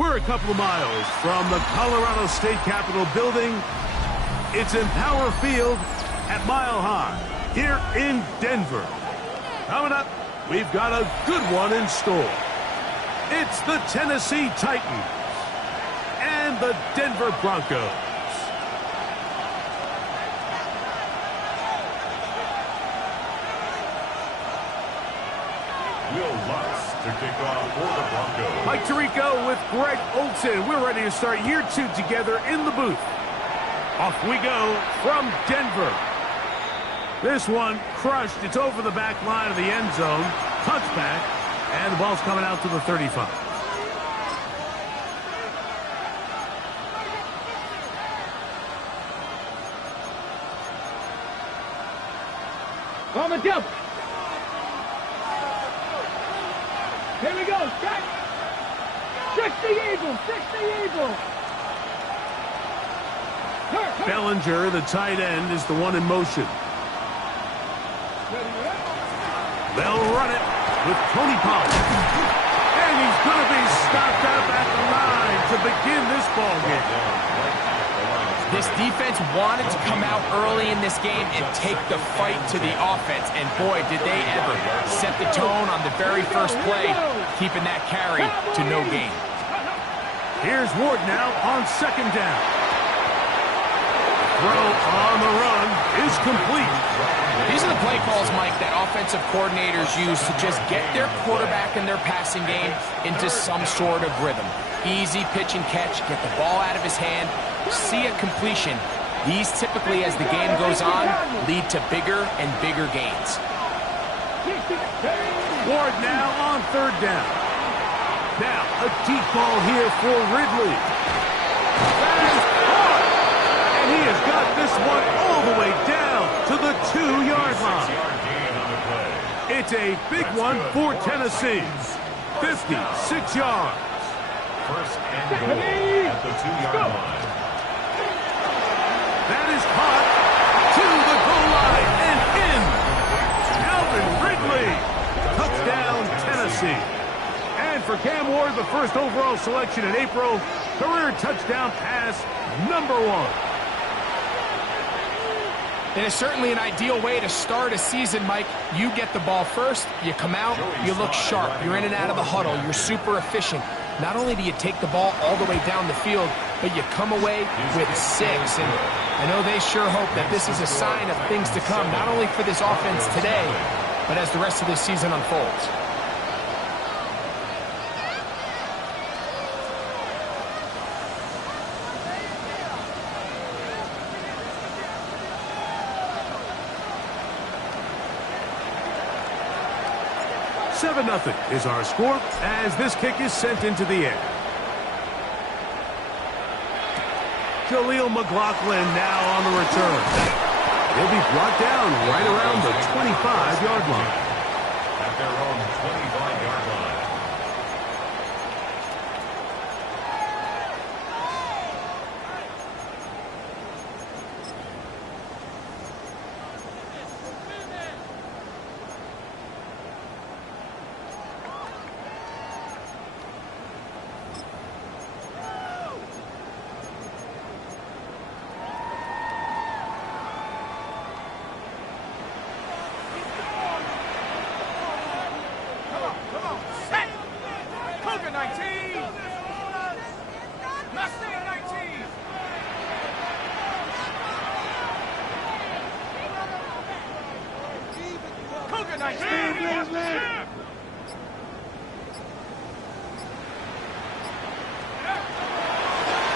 We're a couple of miles from the Colorado State Capitol building. It's Empower Field at Mile High here in Denver. Coming up, we've got a good one in store. It's the Tennessee Titans and the Denver Broncos. Will Lutz to kick off for the Broncos. Mike Tirico with Greg Olsen. We're ready to start year 2 together in the booth. Off we go from Denver. This one crushed. It's over the back line of the end zone. Touchback. And the ball's coming out to the 35. On the jump. Here we go. Check. 60 Eagles. 60 Eagles. Bellinger, the tight end, is the one in motion. They'll run it with Tony Pollard. And he's going to be stopped up at the line to begin this ball game. This defense wanted to come out early in this game and take the fight to the offense. And boy, did they ever set the tone on the very first play, keeping that carry to no gain. Here's Ward now on second down. Throw on the run is complete. These are the play calls, Mike, that offensive coordinators use to just get their quarterback and their passing game into some sort of rhythm. Easy pitch and catch, get the ball out of his hand, see a completion. These typically, as the game goes on, lead to bigger and bigger gains. Ward now on third down. Now, a deep ball here for Ridley. That is caught! And he has got this one all the way down to the 2-yard line. It's a big one for Tennessee. 56 yards. First and goal at the 2-yard line. That is caught to the goal line and in. Calvin Ridley. Touchdown, Tennessee. And for Cam Ward, the first overall selection in April, career touchdown pass number 1. It is certainly an ideal way to start a season, Mike. You get the ball first, you come out, you look sharp. You're in and out of the huddle. You're super efficient. Not only do you take the ball all the way down the field, but you come away with 6. And I know they sure hope that this is a sign of things to come, not only for this offense today, but as the rest of this season unfolds. Seven 7-0 is our score as this kick is sent into the air. Jaleel McLaughlin now on the return. He'll be brought down right around the 25-yard line. At their own 25-yard line.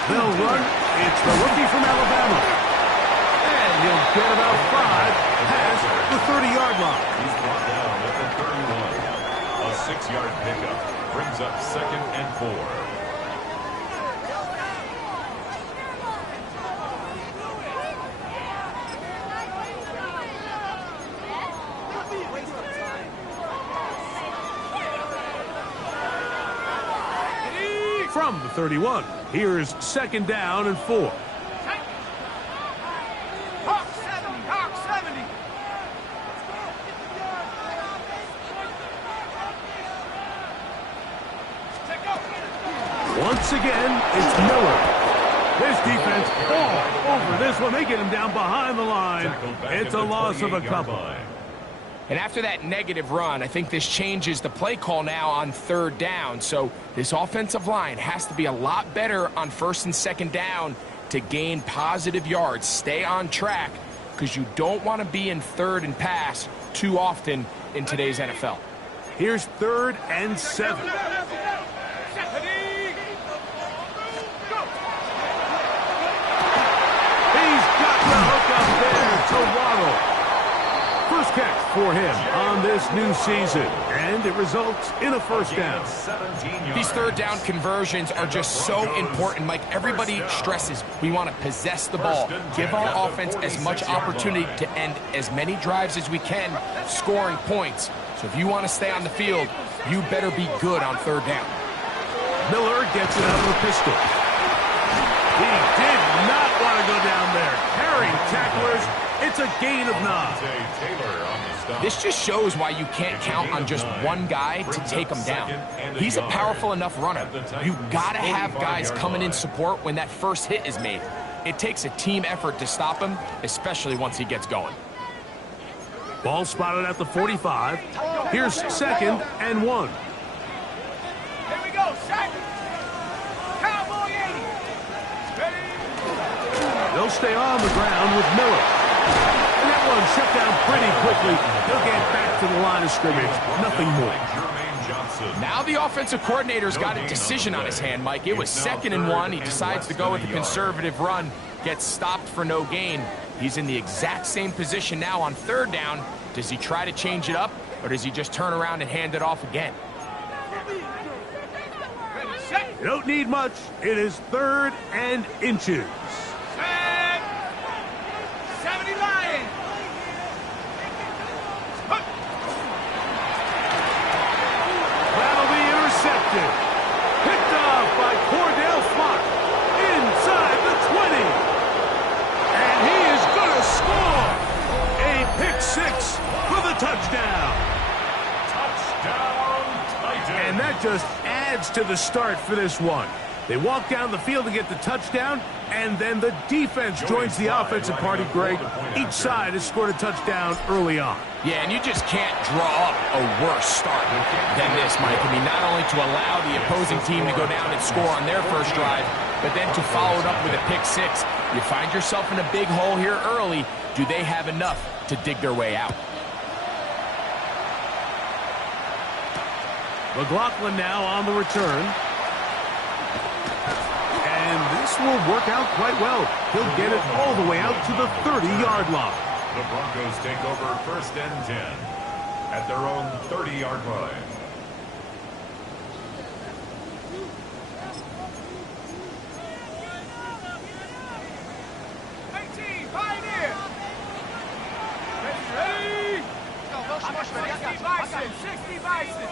They'll run. It's the rookie from Alabama. And he'll get about 5 past the 30-yard line. He's brought down at the 31. A 6-yard pickup brings up 2nd and 4. From the 31, here's 2nd down and 4. Hawk 70, Hawk 70. Once once again, it's Miller. This defense all over this one. They get him down behind the line. It's a loss of a couple. And after that negative run, I think this changes the play call now on third down. So this offensive line has to be a lot better on first and second down to gain positive yards. Stay on track because you don't want to be in third and pass too often in today's NFL. Here's 3rd and 7. He's got the hook up there to Waddle. First catch for him on this new season, and it results in a first down. These third down conversions are just so important, Mike. Everybody stresses we want to possess the ball, give our offense as much opportunity to end as many drives as we can, scoring points. So if you want to stay on the field, you better be good on third down. Miller gets it out of the pistol. He did not want to go down there. Carrying tacklers, it's a gain of 9. This just shows why you can't count on just one guy to take him down. He's a powerful enough runner. You got to have guys coming in support when that first hit is made. It takes a team effort to stop him, especially once he gets going. Ball spotted at the 45. Here's 2nd and 1. Here we go, set. Cowboy 80. Ready. They'll stay on the ground with Miller. And that one shut down pretty quickly. They'll get back to the line of scrimmage. Nothing more. Now the offensive coordinator's got a decision on his hand, Mike. It was 2nd and 1. He decides to go with the conservative run. Gets stopped for no gain. He's in the exact same position now on third down. Does he try to change it up, or does he just turn around and hand it off again? You don't need much. It is 3rd and inches. Set. 70 Lions. That'll be intercepted. Picked off by Cordell Flock inside the 20. And he is going to score. A pick 6 for the touchdown. Touchdown, Titans. And that just adds to the start for this one. They walk down the field to get the touchdown, and then the defense joins the offensive party, Greg. Each side has scored a touchdown early on. Yeah, and you just can't draw up a worse start than this, Mike. I mean, not only to allow the opposing team to go down and score on their first drive, but then to follow it up with a pick 6. You find yourself in a big hole here early. Do they have enough to dig their way out? McLaughlin now on the return. And this will work out quite well. He'll get it all the way out to the 30-yard line. The Broncos take over 1st and 10 at their own 30-yard line. Pioneer. Ready. 60 Bison. 60 Bison.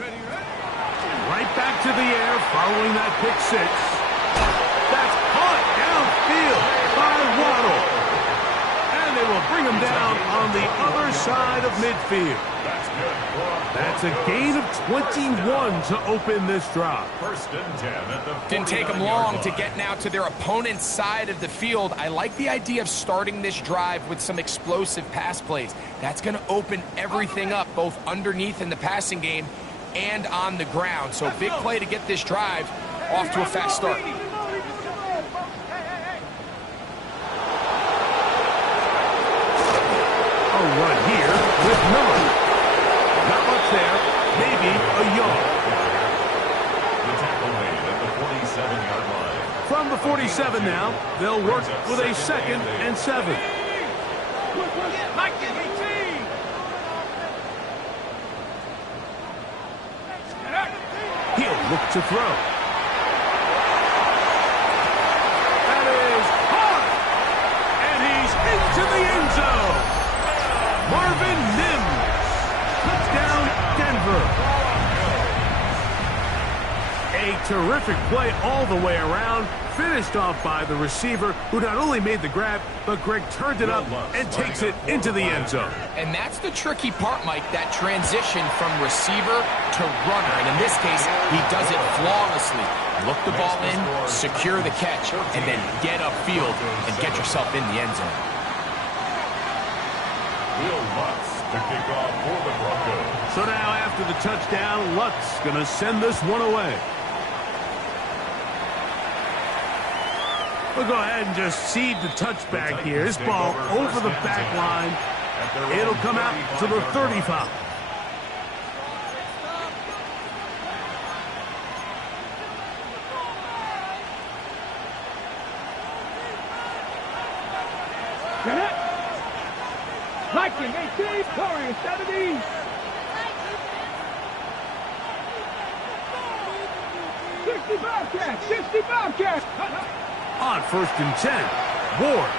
Ready. Right back to the air following that pick 6. That's caught downfield by Waddle. And they will bring him down on the other side of midfield. That's good. That's a gain of 21 to open this drive. 1st and 10 at the Didn't take them 49-yard long line. to get now to their opponent's side of the field. I like the idea of starting this drive with some explosive pass plays. That's going to open everything up, both underneath in the passing game and on the ground. So big play to get this drive off to a fast start. A run here with Miller. Not much there. Maybe a yard. The tackle made at the 47-yard line. From the 47 now, they'll work with a 2nd and 7. Mike, give me team. He'll look to throw. That is hard. And he's into the end zone. Marvin Mims. Touchdown, Denver. A A terrific play all the way around, finished off by the receiver, who not only made the grab, but Greg turned it up and takes it into the end zone. And that's the tricky part, Mike, that transition from receiver to runner. And in this case, he does it flawlessly. Look the ball in, secure the catch, and then get upfield and get yourself in the end zone. Will Lutz to kick off for the Broncos. So now after the touchdown, Lutz going to send this one away. We'll go ahead and just seed the touchback here. This ball over the back line. It'll come out to the 35. Viking 18, Warriors 70. 65 catch. On 1st and 10, Ward.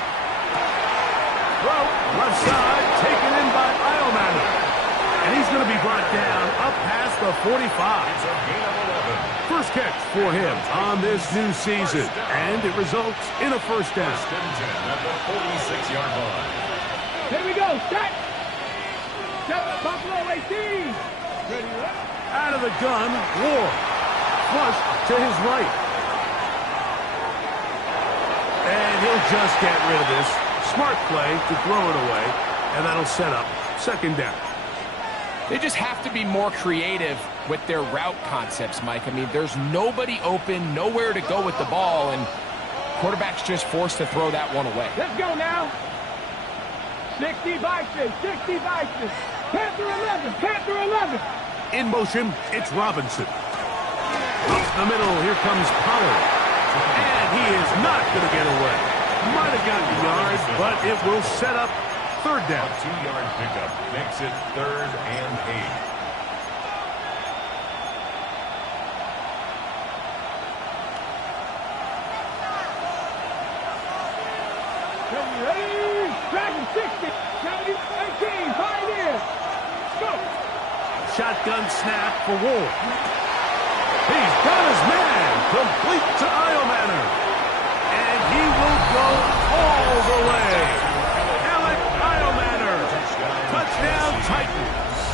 Throw, left side, taken in by Iomanner. And he's going to be brought down up past the 45. It's a gain of 11. First catch for him on this new season. And it results in a first down. 1st and 10 at the 46-yard line. Here we go, set. Buffalo 18. Ready, Out of the gun, Ward. Flush to his right. And he'll just get rid of this. Smart play to throw it away. And that'll set up 2nd down. They just have to be more creative with their route concepts, Mike. I mean, there's nobody open, nowhere to go with the ball, and quarterback's just forced to throw that one away. Let's go now. 60 Bison, 60 Bison. Panther 11, Panther 11. In motion, it's Robinson. Up the middle, here comes Pollard. And he is not going to get away. Might have gotten yards, but it will set up 3rd down. A 2-yard pickup makes it 3rd and 8. Ready, Dragon 60, 70, 18, Pioneer. Go. Shotgun snap for Ward. He's got his man. Complete to Iomanner. And he will go all the way. Alec Iomanner. Touchdown Titans.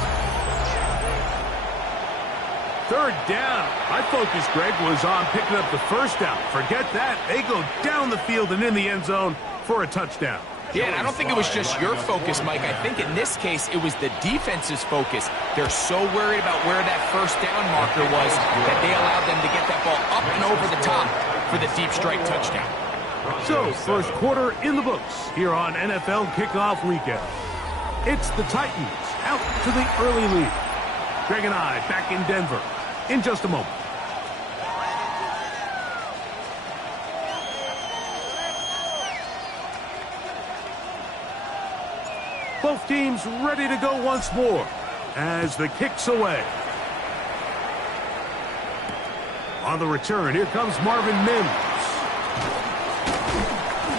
3rd down. My focus, Greg, was on picking up the first down. Forget that. They go down the field and in the end zone for a touchdown. Yeah, and I don't think it was just your focus, Mike. I think in this case, it was the defense's focus. They're so worried about where that first down marker was that they allowed them to get that ball up and over the top for the deep strike touchdown. So, first quarter in the books here on NFL Kickoff Weekend. It's the Titans out to the early lead. Greg and I back in Denver in just a moment. Both teams ready to go once more as the kick's away. On the return, here comes Marvin Mims.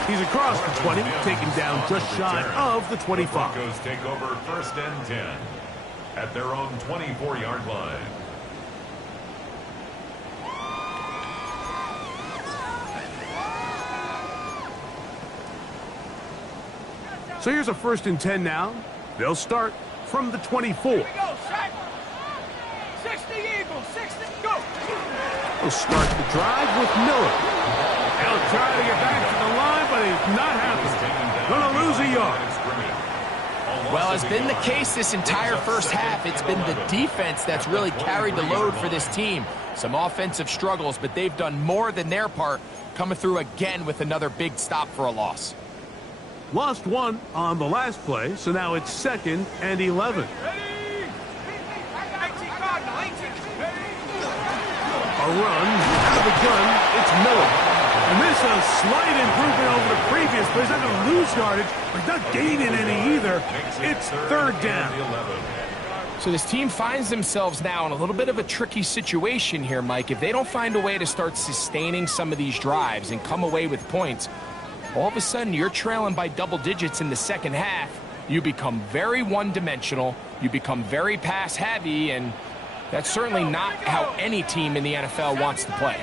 He's across the 20, taken down just shy of the 25. Broncos take over 1st and 10 at their own 24-yard line. So here's a 1st and 10 now. They'll start from the 24. Here we go, set. 60 Eagles, 60, go. They'll start the drive with Miller. He'll try to get back to the line, but he's not happening. Gonna lose a yard. Well, as been the case this entire first half, it's been the defense that's really carried the load for this team. Some offensive struggles, but they've done more than their part, coming through again with another big stop for a loss. Lost one on the last play, so now it's 2nd and 11. Ready. 18 Cardinal, 18. A run out of the gun, it's Miller. And this is a slight improvement over the previous, but he's not going to lose yardage, but he's not gaining any either. It's 3rd down. So this team finds themselves now in a little bit of a tricky situation here, Mike. If they don't find a way to start sustaining some of these drives and come away with points, all of a sudden you're trailing by double digits in the second half. You become very one-dimensional, you become very pass-heavy, and That's certainly not how any team in the NFL wants to play.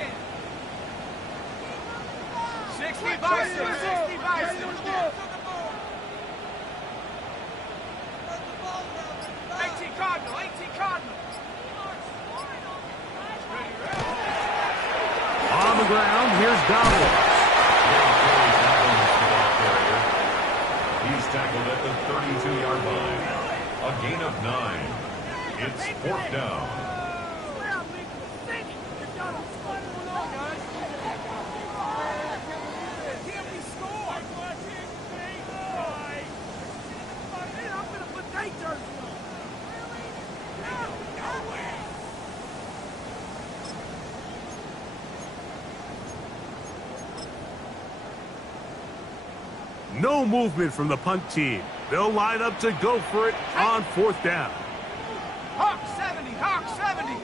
60 Bison, 60 Bison. 18 Cardinal, 18 Cardinal. On the ground, here's Donald. He's tackled at the 32-yard line. A gain of 9. It's 4th down. No movement from the punt team. They'll line up to go for it on 4th down. Hawk 70, Hawk 70.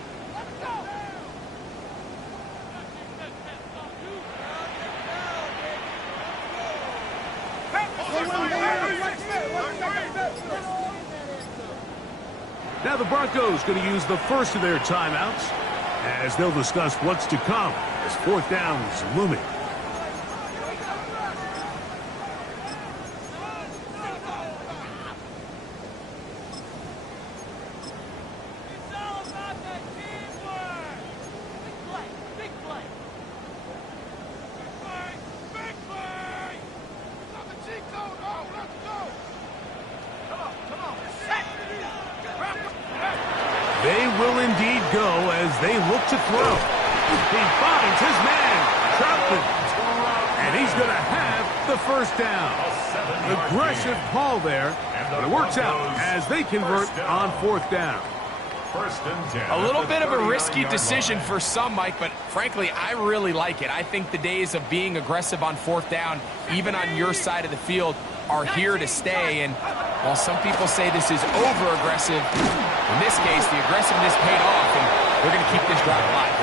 Now the Broncos going to use the first of their timeouts as they'll discuss what's to come as 4th down is looming. They will indeed go as they look to throw. He finds his man, Troutman, and he's going to have the first down. Aggressive call there, but it works out as they convert on 4th down. A little bit of a risky decision for some, Mike, but frankly, I really like it. I think the days of being aggressive on 4th down, even on your side of the field, are here to stay. And while some people say this is over-aggressive, in this case, the aggressiveness paid off, and they're going to keep this drive alive.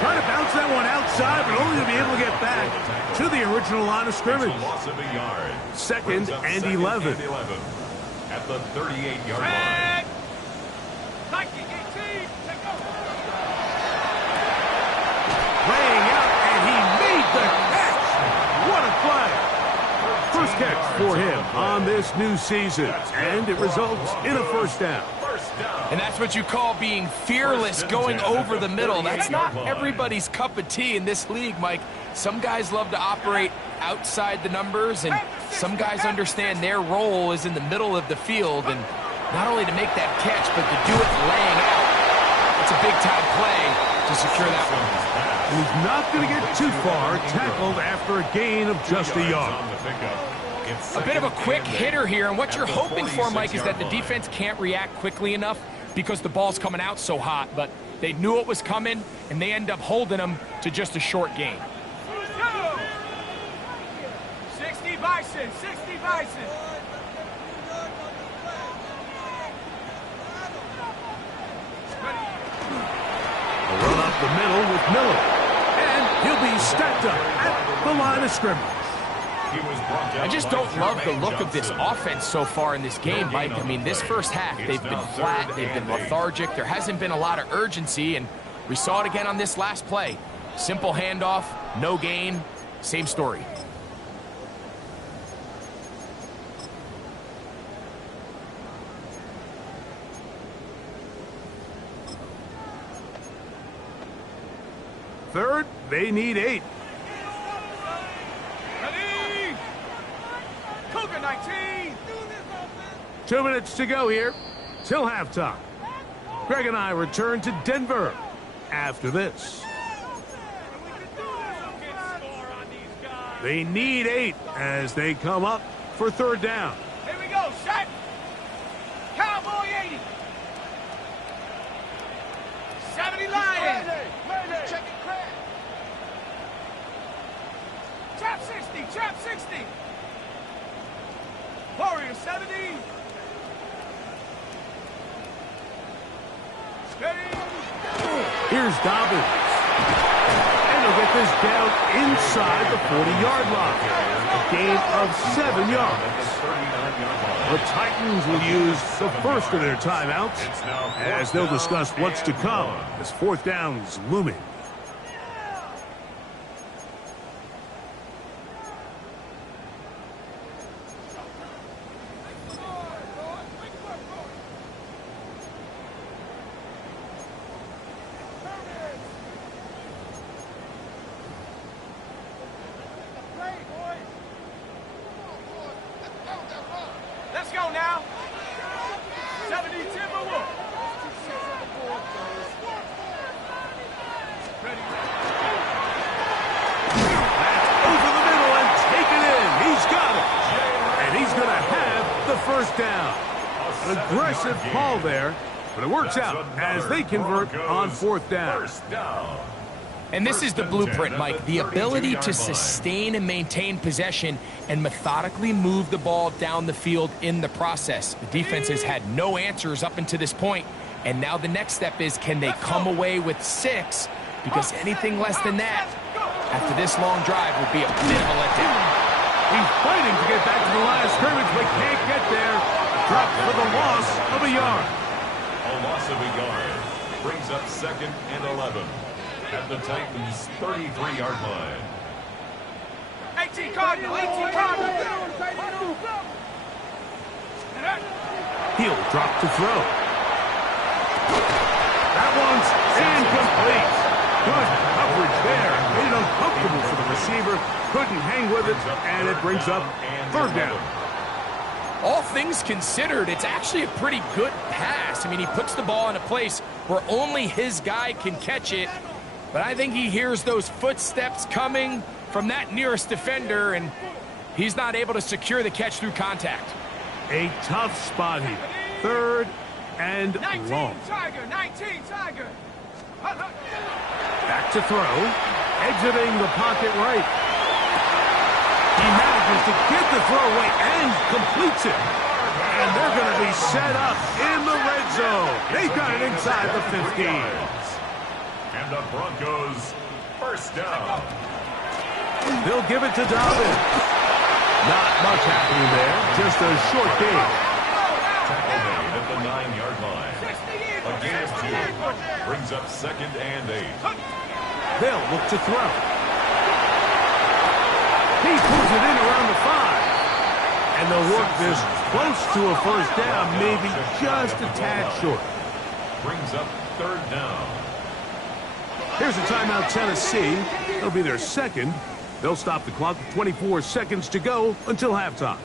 Trying to bounce that one outside, but only to be able to get back to the original line of scrimmage. Loss of a yard. 2nd and 11. At the 38-yard line. Laying out, and he made the catch. What a play. First catch for him on this new season, and it results in a 1st down. And that's what you call being fearless, going over the middle. That's not everybody's cup of tea in this league, Mike. Some guys love to operate outside the numbers, and some guys understand their role is in the middle of the field, and not only to make that catch, but to do it laying out. It's a big-time play to secure that one. And he's not going to get too far, tackled after a gain of just a yard. A bit of a quick hitter here, and what you're hoping for, Mike, is that the defense can't react quickly enough because the ball's coming out so hot, but they knew it was coming, and they end up holding them to just a short gain. 60 Bison, 60 Bison. A run up the middle with Miller, and he'll be stacked up at the line of scrimmage. I just don't love the look of this offense so far in this game, Mike. I mean, this first half, they've been flat, they've been lethargic, there hasn't been a lot of urgency, and we saw it again on this last play. Simple handoff, no gain, same story. Third, they need 8. Ready? Cougar 19. 2 minutes to go here till halftime. Greg and I return to Denver after this. They need 8 as they come up for 3rd down. Here we go, shot. Cowboy 80. 70 Lions. Check it, crack. Trap 60, trap 60. Warrior 70. Steady. Here's Dobbins. And they'll get this down inside the 40-yard line. A gain of 7 yards. The Titans will use the first of their timeouts as they'll discuss what's to come as fourth down's looming. Let's go now. 70 Timberwolves. Ready. That's over the middle and taken in. He's got it. And he's going to have the first down. An aggressive call there, but it works out as they convert on fourth down. First down. And this is the blueprint, Mike. The ability to sustain and maintain possession and methodically move the ball down the field in the process. The defense has had no answers up until this point, and now the next step is, can they come away with 6? Because anything less than that, after this long drive, would be a bit of a letdown. He's fighting to get back to the line of scrimmage, but can't get there. Dropped for the loss of a yard. A loss of a yard brings up 2nd and 11 at the Titans' 33-yard line. 18 Cardinal, 18 Cardinal. He'll drop to throw. That one's incomplete. Good coverage there. Made it uncomfortable for the receiver. Couldn't hang with it, and it brings up third down. All things considered, it's actually a pretty good pass. I mean, he puts the ball in a place where only his guy can catch it. But I think he hears those footsteps coming from that nearest defender, and he's not able to secure the catch through contact. A tough spot here. 3rd and 19 long. Tiger, 19 Tiger. Back to throw. Exiting the pocket right. He manages to get the throw away and completes it. And they're going to be set up in the red zone. They've got it inside the 15. And the Broncos first down. They'll give it to Dobbins. Not much happening there. Just a short game. Tackle made at the 9-yard line. A gain of 2 brings up 2nd and 8. They'll look to throw. He pulls it in around the 5. And they'll work this close to a first down, maybe just a tad short. Brings up 3rd down. Here's a timeout, Tennessee. It'll be their 2nd. They'll stop the clock with 24 seconds to go until halftime.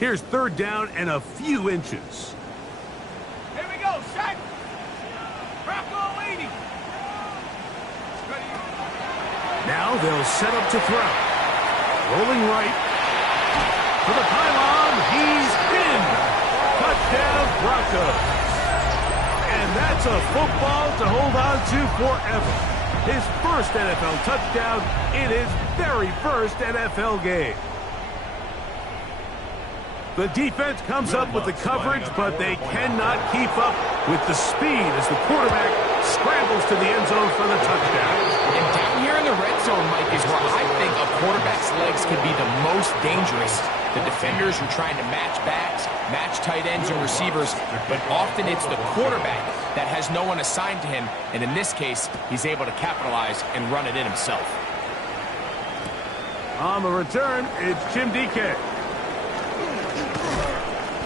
Here's 3rd down and a few inches. Here we go, set. Bronco 80. Now they'll set up to throw. Rolling right. For the pylon, he's in. Touchdown, Broncos. And that's a football to hold on to forever. His first NFL touchdown in his very first NFL game. The defense comes up with the coverage, but they cannot keep up with the speed as the quarterback scrambles to the end zone for the touchdown. And down here in the red zone, Mike, is where I think a quarterback's legs can be the most dangerous. The defenders are trying to match backs, match tight ends and receivers, but often it's the quarterback that has no one assigned to him, and in this case, he's able to capitalize and run it in himself. On the return, it's Jim DK.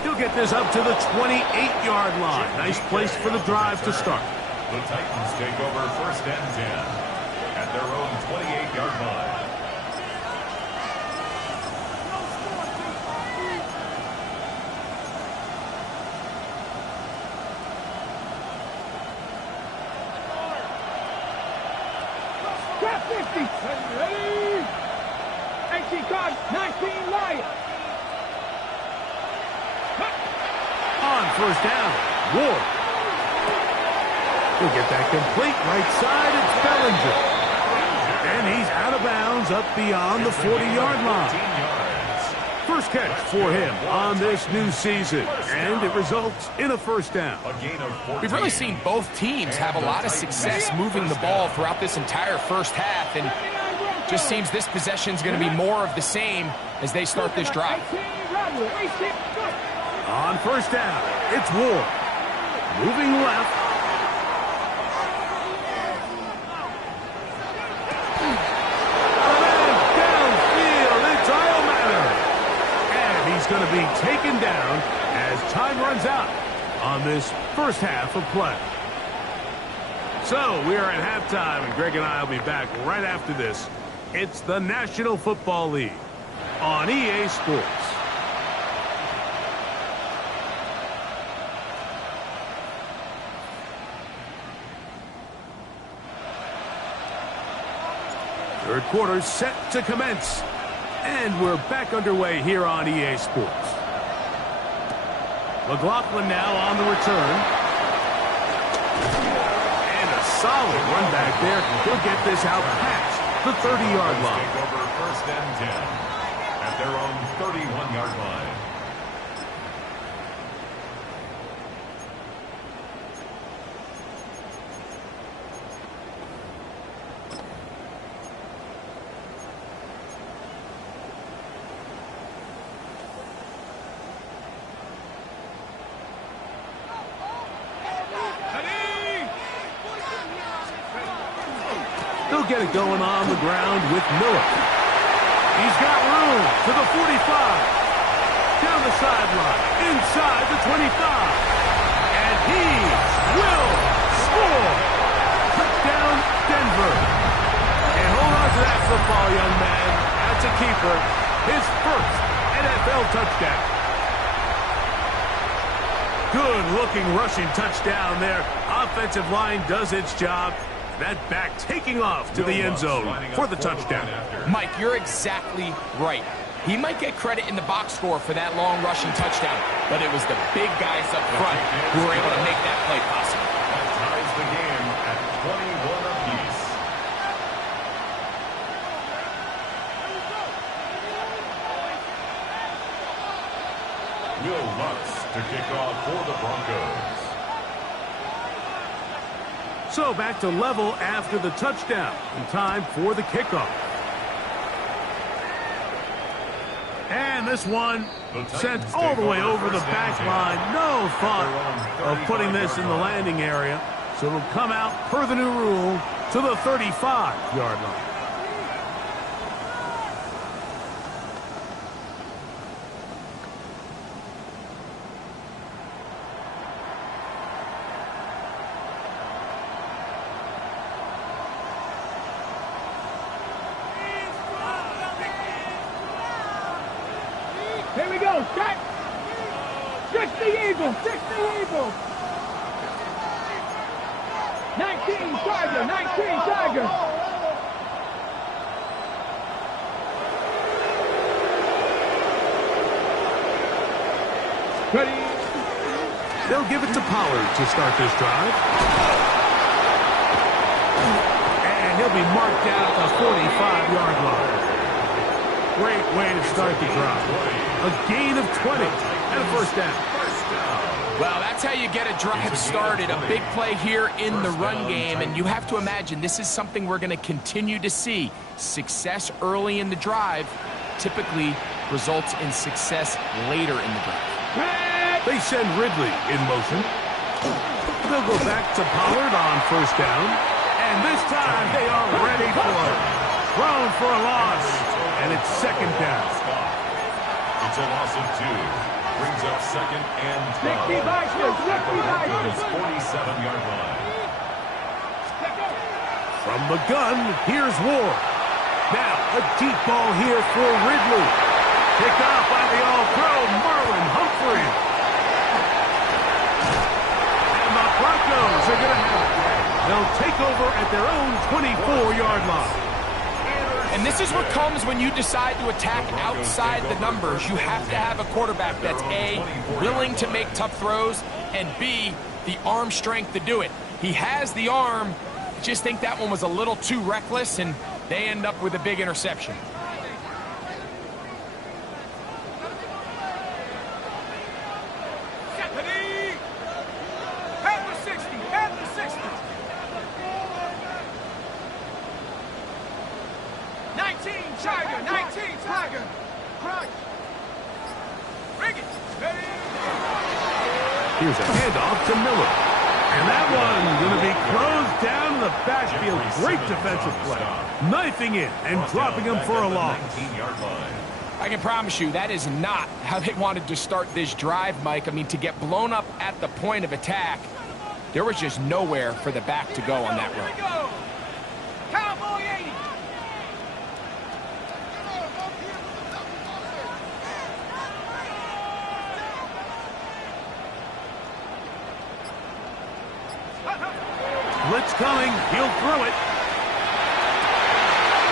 He'll get this up to the 28-yard line. Nice place for the drive to start. The Titans take over 1st and 10 at their own 28-yard line. Got 50. Ready? 18 Cardinal, 19 Lions. On first down, Ward. He'll get that complete right side. It's Bellinger. And he's out of bounds up beyond the 40-yard line. First catch for him on this new season, and it results in a first down. We've really seen both teams have a lot of success moving the ball throughout this entire first half, and just seems this possession is going to be more of the same as they start this drive. On first down, it's Ward. Moving left. Going to be taken down as time runs out on this first half of play. So we are at halftime, and Greg and I will be back right after this. It's the National Football League on EA Sports. Third quarter set to commence. And we're back underway here on EA Sports. McLaughlin now on the return. And a solid run back there. He'll get this out past the 30-yard line. Take over first and 10 at their own 31-yard line. Get it going on the ground with Miller. He's got room to the 45. Down the sideline, inside the 25. And he will score. Touchdown, Denver. And hold on to that football, young man. That's a keeper. His first NFL touchdown. Good-looking rushing touchdown there. Offensive line does its job. That back taking off to the end zone for the touchdown. Mike, you're exactly right. He might get credit in the box score for that long rushing touchdown, but it was the big guys up front who were able to make that play possible. That ties the game at 21 apiece. Will Lutz to kick off for the Broncos. So back to level after the touchdown. In time for the kickoff. And this one sent all the way over the back line. No thought of putting this in the landing area. So it'll come out per the new rule to the 35-yard line. Here we go, set! 60 Eagles, 60 Eagles! 19 Tiger, 19 Tiger! Ready? They'll give it to Pollard to start this drive. And he'll be marked out at the 45-yard line. Great way to start the drive. A gain of 20 and a first down. Well, that's how you get a drive started. A big play here in the run game, and you have to imagine this is something we're going to continue to see. Success early in the drive typically results in success later in the drive. They send Ridley in motion. They'll go back to Pollard on first down. And this time they are ready for it. Thrown for a loss. And it's second down. It's a loss of 2. Brings up second and 12. 60 Vikings, 60 Vikings. 47-yard line. From the gun, here's Ward. Now, a deep ball here for Ridley. Picked off by the all-pro Marlon Humphrey. And the Broncos are going to have it. They'll take over at their own 24-yard line. And this is what comes when you decide to attack outside the numbers. You have to have a quarterback that's A, willing to make tough throws, and B, the arm strength to do it. He has the arm. Just think that one was a little too reckless, and they end up with a big interception. Here's a handoff to Miller. And that one going to be closed down in the backfield. Great defensive play. Knifing in and dropping him for a loss. I can promise you that is not how they wanted to start this drive, Mike. I mean, to get blown up at the point of attack, there was just nowhere for the back to go on that run. Cowboy 80. Blitz coming. He'll throw it.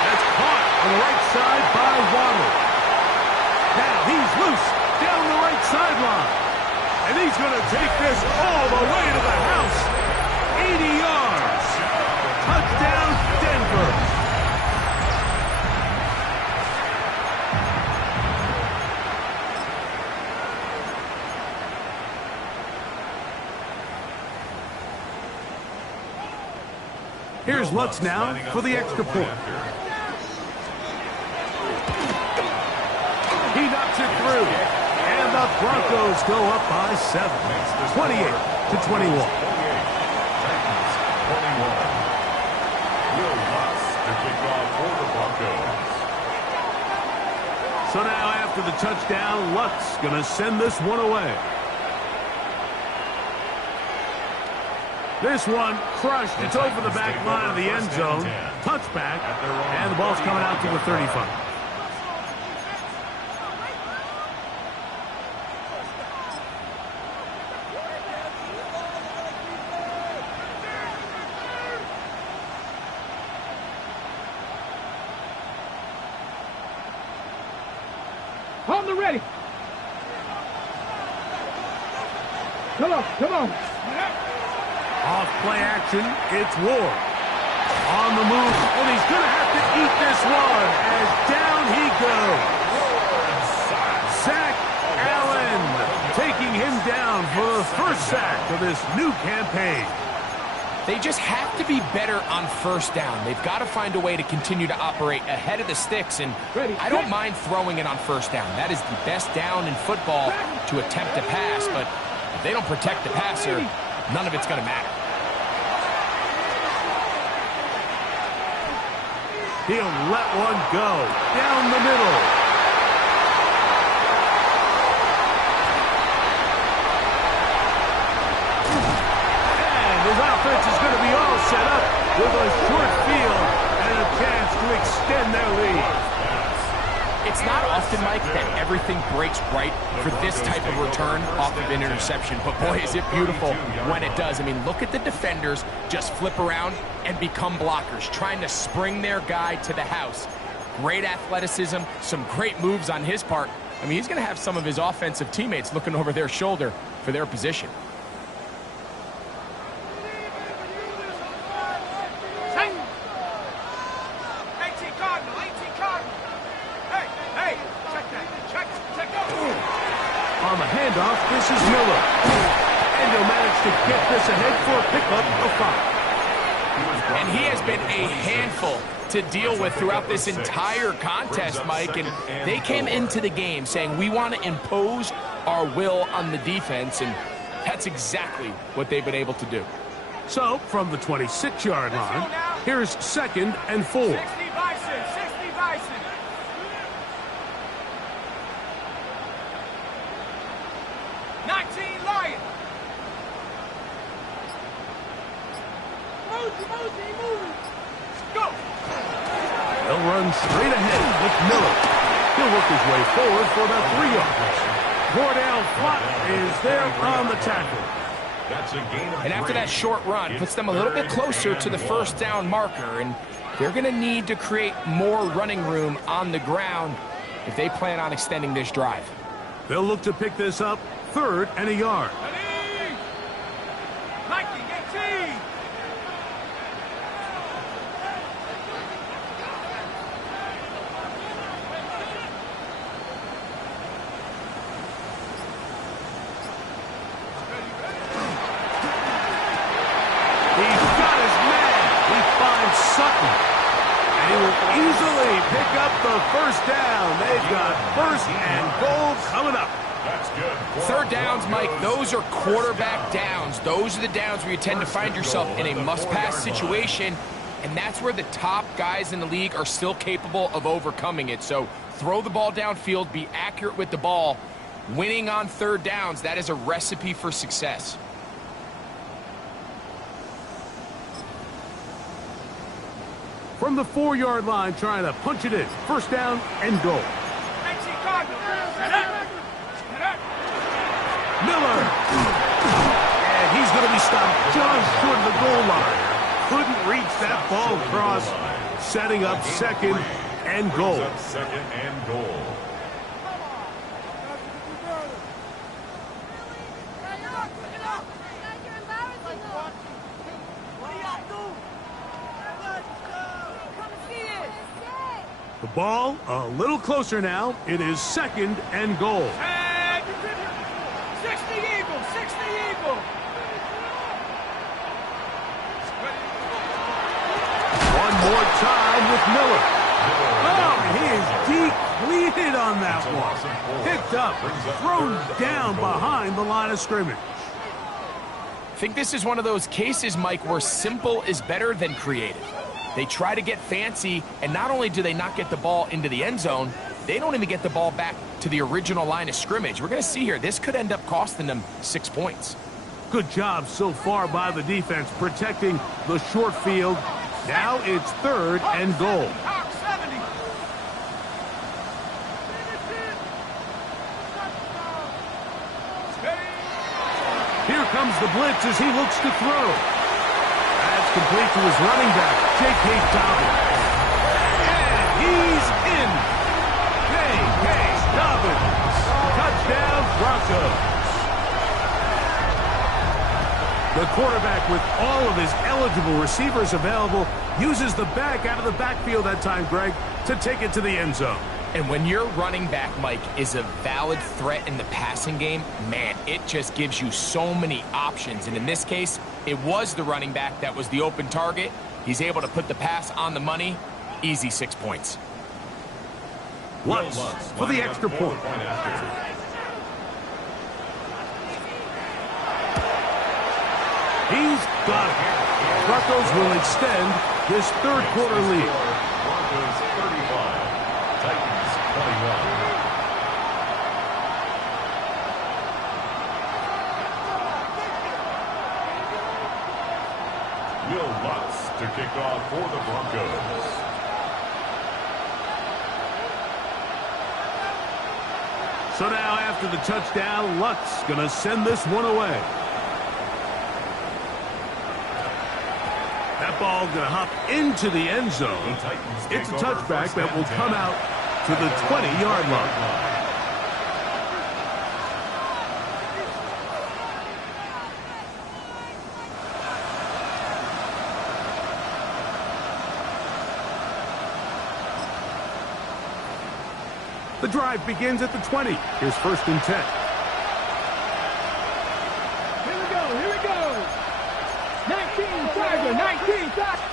That's caught on the right side by Waddle. Now he's loose down the right sideline. And he's going to take this all the way to the house. 80 yards. Touchdown, Denver. Here's Lutz now for the extra point. He knocks it through. And the Broncos go up by 7. 28-21. Will Lutz to kick off for the Broncos. So now after the touchdown, Lutz going to send this one away. This one crushed. It's over the back line of the end zone. Touchback. And the ball's coming out to the 35. On the ready. Come on, come on. Off play action, it's Ward. On the move, and he's going to have to eat this one as down he goes. Zach Allen taking him down for the first sack of this new campaign. They just have to be better on first down. They've got to find a way to continue to operate ahead of the sticks, and I don't mind throwing it on first down. That is the best down in football to attempt to pass, but if they don't protect the passer, none of it's going to matter. He'll let one go down the middle. And his offense is going to be all set up with a short field and a chance to extend their lead. It's not often, Mike, that everything breaks right for this type of return off of an interception. But boy, is it beautiful when it does. I mean, look at the defenders just flip around and become blockers, trying to spring their guy to the house. Great athleticism, some great moves on his part. I mean, he's going to have some of his offensive teammates looking over their shoulder for their position. On the handoff, this is Miller. And he'll manage to get this ahead for a pickup of 5. And he has been a handful to deal with throughout this entire contest, Mike. And they came into the game saying, we want to impose our will on the defense. And that's exactly what they've been able to do. So, from the 26-yard line, here's 2nd and 4. 60 Bison, 60 Bison. They'll run straight ahead with Miller. He'll work his way forward for about 3 yards. Cordell Flott is there on the tackle. That's a gain of and after that short run, puts them a little bit closer to the first down marker. And They're going to need to create more running room on the ground if they plan on extending this drive. They'll look to pick this up, 3rd and a yard. Mikey, get team! He's got his man. He finds Sutton. And he will easily pick up the first down. They've got 1st and goal coming up. That's good. 3rd downs, Mike, those are quarterback downs. Those are the downs where you tend to find yourself in a must-pass situation, and that's where the top guys in the league are still capable of overcoming it. So throw the ball downfield, be accurate with the ball. Winning on 3rd downs, that is a recipe for success. From the 4-yard line, trying to punch it in. 1st down and goal. Miller. And he's going to be stopped just short of the goal line. Couldn't reach that ball across. Setting up 2nd and goal. 2nd and goal. The ball a little closer now. It is 2nd and goal. 60 Eagle, 60 Eagle. One more time with Miller. Oh, he is depleted on that one. Picked up, thrown down behind the line of scrimmage. I think this is one of those cases, Mike, where simple is better than creative. They try to get fancy, and not only do they not get the ball into the end zone, they don't even get the ball back to the original line of scrimmage. We're going to see here, this could end up costing them 6 points. Good job so far by the defense protecting the short field. Now it's 3rd and goal. Here comes the blitz as he looks to throw. That's complete to his running back, J.K. Dobbins. And he's in. J.K. Dobbins. Touchdown, Broncos. The quarterback, with all of his eligible receivers available, uses the back out of the backfield that time, Greg, to take it to the end zone. And when your running back, Mike, is a valid threat in the passing game, man, it just gives you so many options. And in this case, it was the running back that was the open target. He's able to put the pass on the money. Easy 6 points. Lutz for the extra point. He's got it. Broncos will extend this 3rd quarter lead. Broncos 35, Titans 21. Will Lutz to kick off for the Broncos. So now after the touchdown, Lutz going to send this one away. That ball going to hop into the end zone. It's a touchback that will come out to the 20-yard line. The drive begins at the 20. Here's 1st and 10. Here we go, here we go. 19 Tiger, 19 Tiger.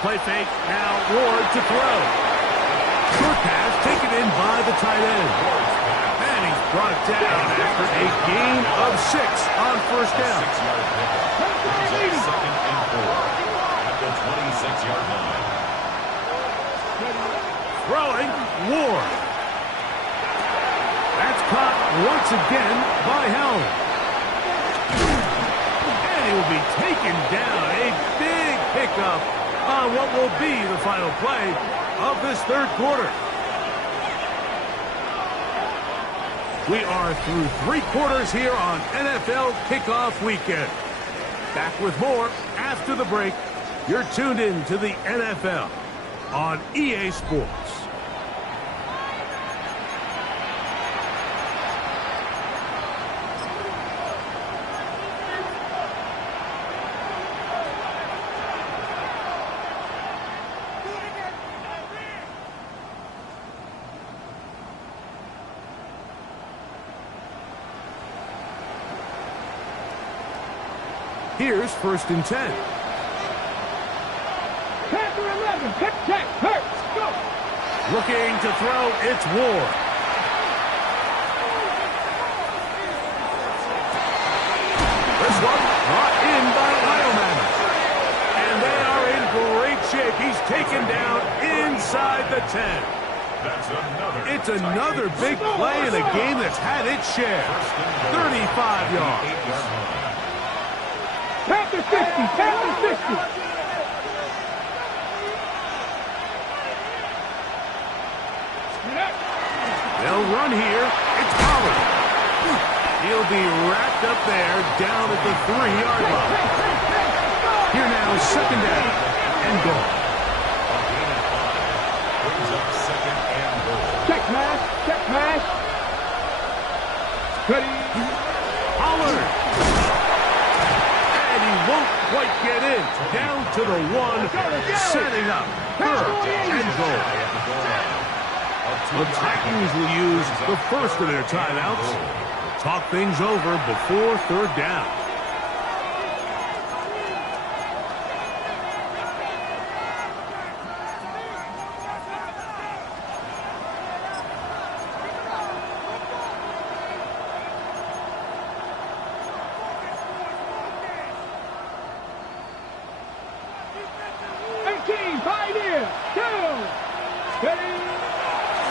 Play fake, now Ward to throw. Short pass taken in by the tight end. And he's brought down after a gain of 6 on 1st down. 6-yard pickup. Brings up 2nd and 4 at the 26-yard line. Throwing, Ward. That's caught once again by Helm. And he will be taken down. A big pickup on what will be the final play of this 3rd quarter. We are through 3 quarters here on NFL Kickoff Weekend. Back with more after the break You're tuned in to the NFL on EA Sports. Here's 1st and 10. Panther 11. Check. Hurts. Go. Looking to throw. It's Ward. This one brought in by Lineman. And they are in great shape. He's taken down inside the 10. It's another big play in a game that's had its share. 35 yards. Panther 60. Panther 60. They'll run here. It's Pollard. He'll be wrapped up there down at the 3-yard line. Here now, 2nd down and goal. Brings up 2nd and goal. Check pass. Ready. Pollard. And he won't quite get in. Down to the 1, setting up 3rd and goal. The Titans will use the first of their timeouts to talk things over before 3rd down.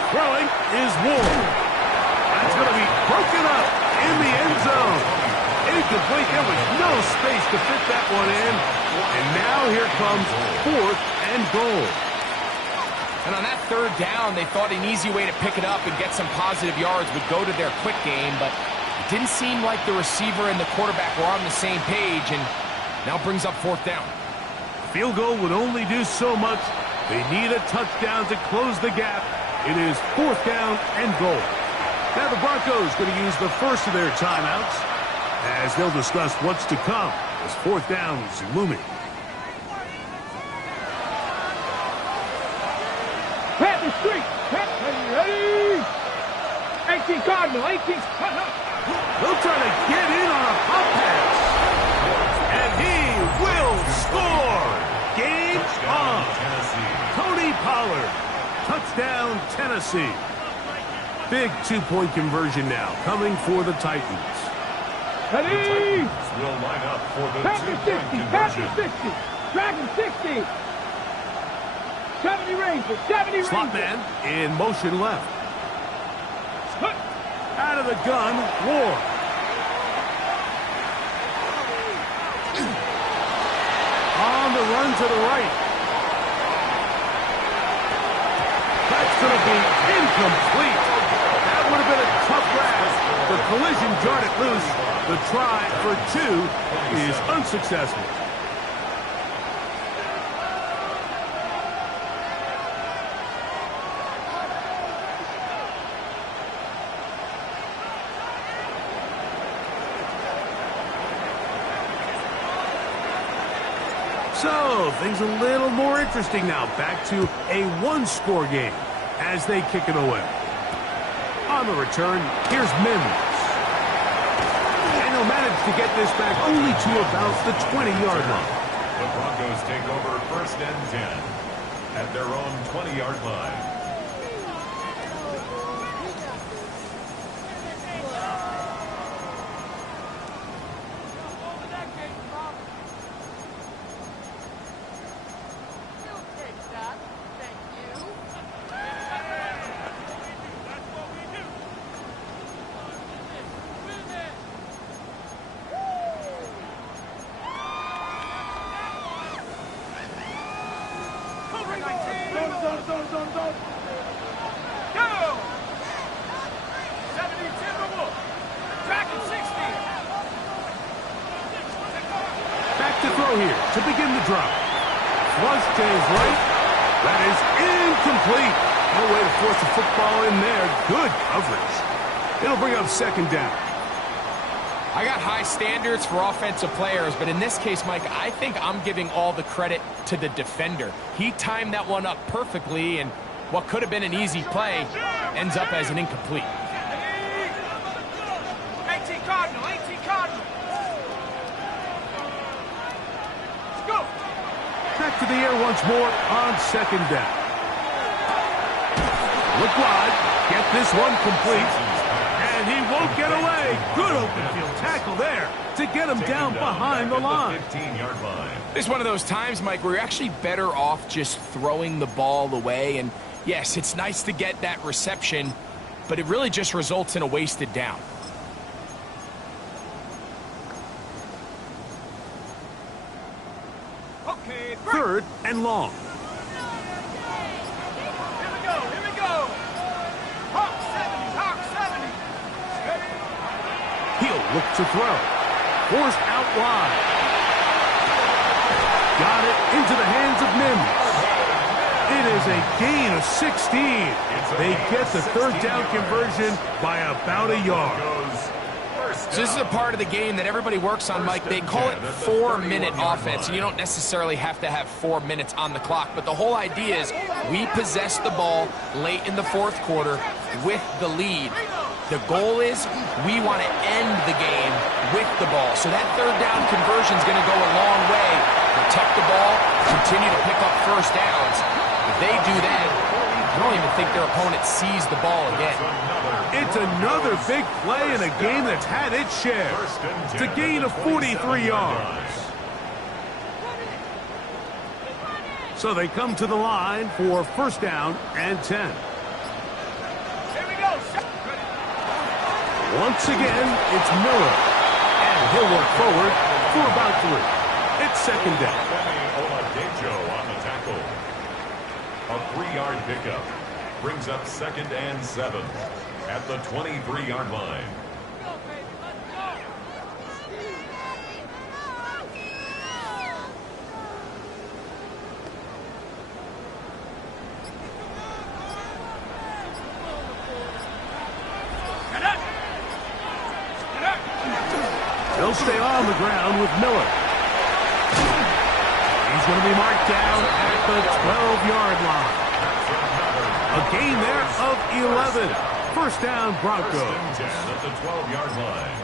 Throwing is Ward. That's going to be broken up in the end zone. Incomplete. There was no space to fit that one in. And now here comes 4th and goal. And on that 3rd down, they thought an easy way to pick it up and get some positive yards would go to their quick game, but it didn't seem like the receiver and the quarterback were on the same page, and now brings up 4th down. Field goal would only do so much. They need a touchdown to close the gap. It is 4th down and goal. Now the Broncos going to use the first of their timeouts as they'll discuss what's to come as 4th down is looming. Panther streak. Ready. 18 Cardinal. 18. They'll try to get in on a pop pass. And he will score. Game on. Tony Pollard. Touchdown, Tennessee. Big 2-point conversion now coming for the Titans. Ready. Will line up for the Panther 60. Panther 60. Dragon 60. 70 Rangers. 70 Rangers. Slot man in motion left. Out of the gun, Ward. On the run to the right. That's going to be incomplete. That would have been a tough grab. The collision jarred it loose. The try for 2 is unsuccessful. So, things a little more interesting now. Back to a 1-score game as they kick it away. On the return, here's Mims. And he'll manage to get this back only to about the 20-yard line. The Broncos take over 1st and 10 at their own 20-yard line. Back to throw here to begin the drive. flush to his right. That is incomplete. No way to force the football in there. Good coverage. It'll bring up second down. I got high standards for offensive players, but in this case, Mike, I think I'm giving all the credit to the defender. He timed that one up perfectly, and what could have been an easy play ends up as an incomplete. 18 Cardinal, 18 Cardinal. Let's go. Back to the air once more on second down. Look wide. Get this one complete. And he won't get away. Good open field tackle there to get him down behind the line. 15-yard line. It's one of those times, Mike, where you're actually better off just throwing the ball away. And yes, it's nice to get that reception, but it really just results in a wasted down. Okay, Third and long. Here we go, here we go. Hawk 70, Hawk 70. He'll look to throw. Forced out wide. Got it into the hands of Mims. It is a gain of 16. They get the third down conversion by about a yard. So this is a part of the game that everybody works on, Mike. They call it 4-minute offense, and you don't necessarily have to have 4 minutes on the clock. But the whole idea is we possess the ball late in the fourth quarter with the lead. The goal is we want to end the game with the ball. So that third down conversion is going to go a long way. Protect the ball, continue to pick up first downs. If they do that, I don't even think their opponent sees the ball again. It's another big play in a game that's had its share. It's a gain of 43 yards. So they come to the line for first down and 10. Here we go. Once again, it's Miller. And he'll work forward for about 3. It's second down. Oladejo on the tackle. A 3-yard pickup brings up second and 7 at the 23-yard line. They'll stay on the ground with Miller. He's going to be marked down at the 12-yard line. A gain there of 11. First down, Broncos. First and 10 at the 12-yard line.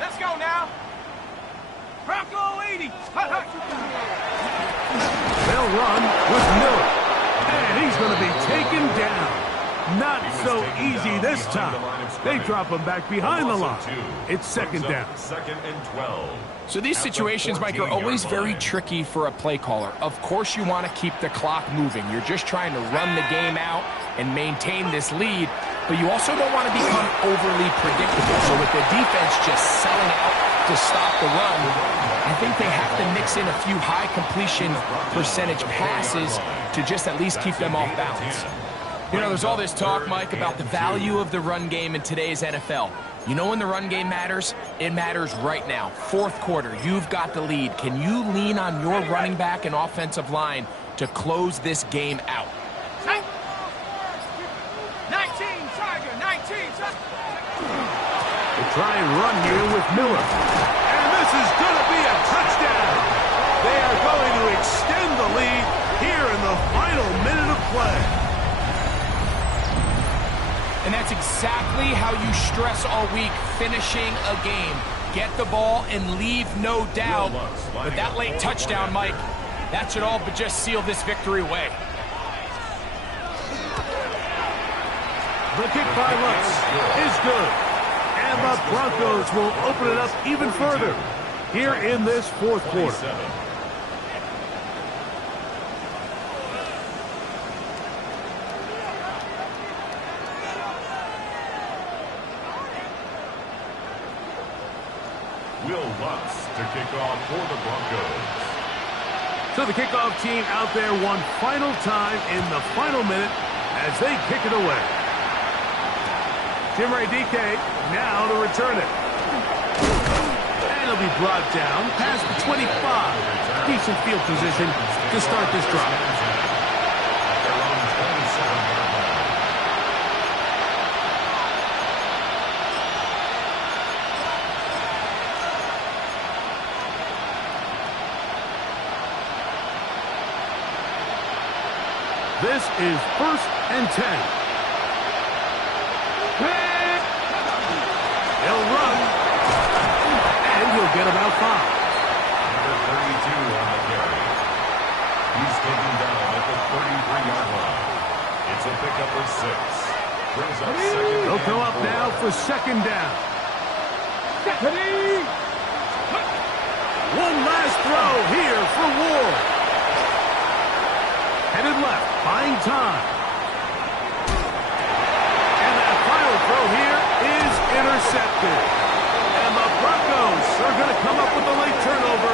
Let's go now. Bronco 80. They'll run with Miller. And he's going to be taken down. Not so easy this time. They drop him back behind the line. It's second down. Second and 12. So these situations, Mike, are always very tricky for a play caller. Of course you want to keep the clock moving. You're just trying to run the game out and maintain this lead, but you also don't want to become overly predictable. So with the defense just selling out to stop the run, I think they have to mix in a few high completion percentage passes to just at least keep them off balance. You know, there's all this talk, Mike, about the value of the run game in today's NFL. You know when the run game matters? It matters right now. Fourth quarter, you've got the lead. Can you lean on your running back and offensive line to close this game out? 19, Tiger, 19, Tiger. They try and run here with Miller. And this is going to be a touchdown. They are going to extend the lead here in the final minute of play. And that's exactly how you stress all week, finishing a game. Get the ball and leave no doubt. But that late touchdown, Mike, that should all but just seal this victory away. The kick by Lutz is good. And the Broncos will open it up even further here in this fourth quarter. Will Lutz to kick off for the Broncos. So the kickoff team out there one final time in the final minute as they kick it away. Jim Radike now to return it. And it'll be brought down past the 25. Decent field position to start this drive. Their own 27-yard line. This is 1st and 10. He'll run, and he'll get about 5. Number 32 on the carry. He's taken down at the 33-yard line. It's a pickup of 6. Brings up second. They'll come up 4. now for 2nd down. One last throw here for Ward. Headed left, buying time. And that final throw here is intercepted. And the Broncos are going to come up with a late turnover,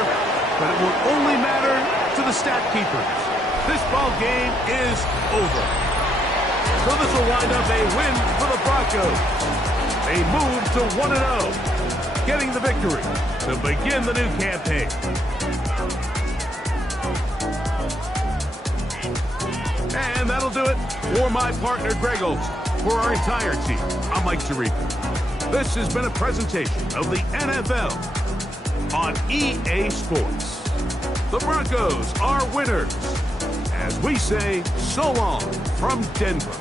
but it will only matter to the stat keepers. This ball game is over. So this will wind up a win for the Broncos. They move to 1-0, getting the victory to begin the new campaign. And that'll do it for my partner, Greg Olson. For our entire team, I'm Mike Tirico. This has been a presentation of the NFL on EA Sports. The Broncos are winners. As we say, so long from Denver.